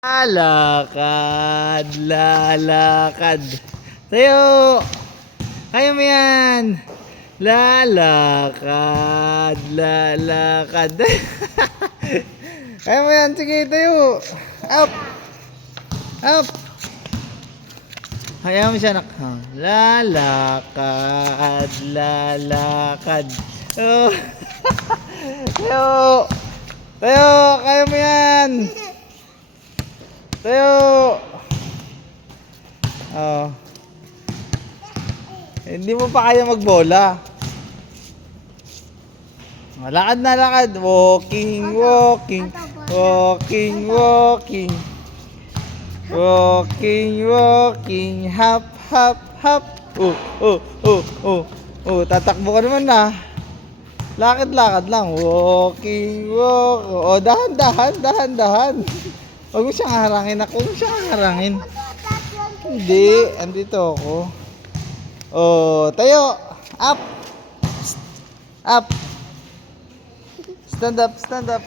Lalakad, lalakad. Tayo! Kaya mo yan! Lalakad, lalakad. Kaya mo yan, sige, tayo! Up! Up! Kaya mo siya, anak. Lalakad, lalakad. Oh. Tayo! Tayo! Kaya mo yan! Tayo! Oh. Hindi mo pa kaya magbola. Lakad na lakad. Walking, walking. Walking, walking. Walking, walking. Hop, hop, hop. Oh, oh, oh, oh. Oh, tatakbo ka naman na. Lakad-lakad lang. Walking, walk. Oh, dahan-dahan, dahan-dahan. Huwag mo siyang harangin. Huwag mo siyang harangin. Hindi. Andito ako. Oh, tayo. Up. Up. Stand up, stand up.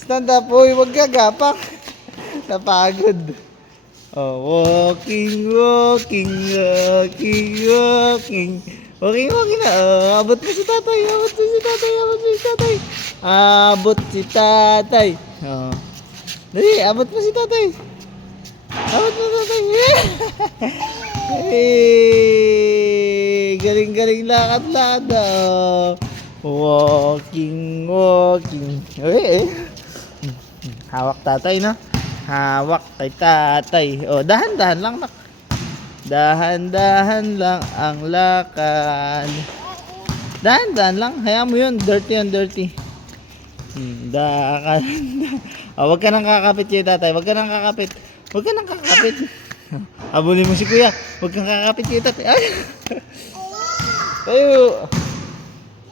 Stand up. Uy, huwag ka gapak. Napagod. Oh, walking, walking, walking, walking. Walking, walking na. Oh, abot mo si tatay. Abot mo si tatay. Abot mo si tatay. Abot si tatay. Oh. Dali, abot mo si tatay. Abot mo si tatay. Hey, galing-galing lakad-lakad. Walking, walking. Hawak tatay, no? Hawak kay tatay. Oh, dahan-dahan lang, nak. Dahan-dahan lang ang lakad. Dahan-dahan lang. Hayaan mo yun. Dirty yun, dirty. Dahan. Oh, wag ka nang kakapit kay tatay. Wag ka nang kakapit. Wag ka nang kakapit. Habulin mo si kuya. Wag kang kakapit kay tatay. Ay. Tayo.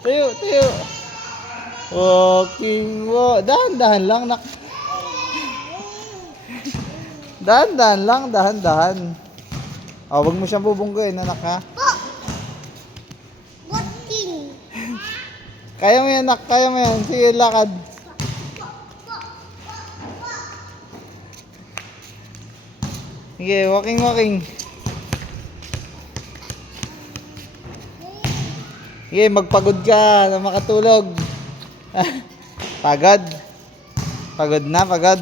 Tayo, tayo. Walking, walk. Dahan-dahan lang, nak. Dahan-dahan lang, dahan-dahan. Oh, wag mo siyang bubungguin, anak, ha? Walking. Kaya mo yan, nak. Kaya mo yan. Sige, lakad. Sige, walking, walking. Sige, magpagod ka na makatulog. Pagod. Pagod na, pagod.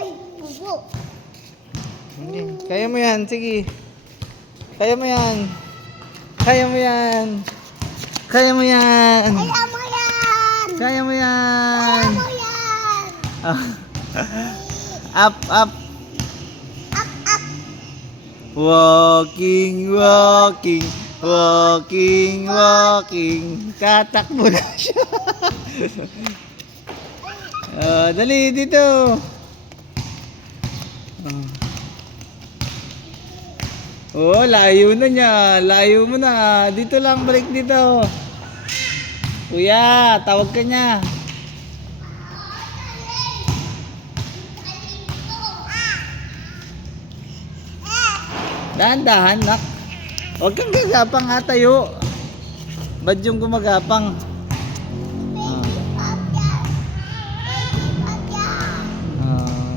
Ay, bubo. Sige, kaya mo yan, sige. Kaya mo yan. Kaya mo yan. Kaya mo yan. Kaya mo yan. Kaya mo Kaya yan. mo yan. Up, up. Up, up. Walking, walking, walking, walking. Tatakbo na siya. Dali dito. Oh, layo na niya. Layo mo na. Dito lang, balik dito. Kuya, tawag ka niya. Dahan-dahan, nak. Huwag kang gagapang, ha, tayo. Ba't yung gumagapang?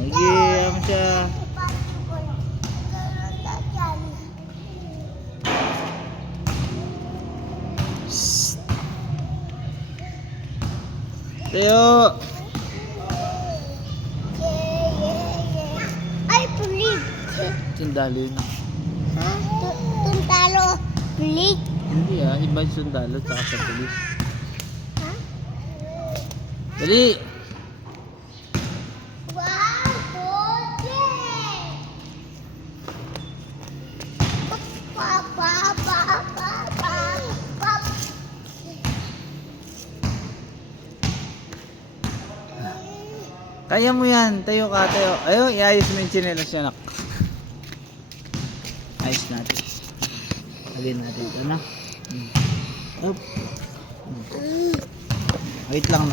Sige, ano siya. Tayo. Ay, pulig. Sundalo yun. Ha? Tuntalo. Pulig. Hindi, iba yung sundalo tsaka sa pulis. Ha? Dali. Wow, Dodi! Pa, pa, pa, pa, pa, pa. Kaya mo yan. Tayo ka, tayo. Ayun, iayos mo yung tsinelas niya, nak. Ayos natin. Lagyan natin ito, na. Up. Wait lang, nak.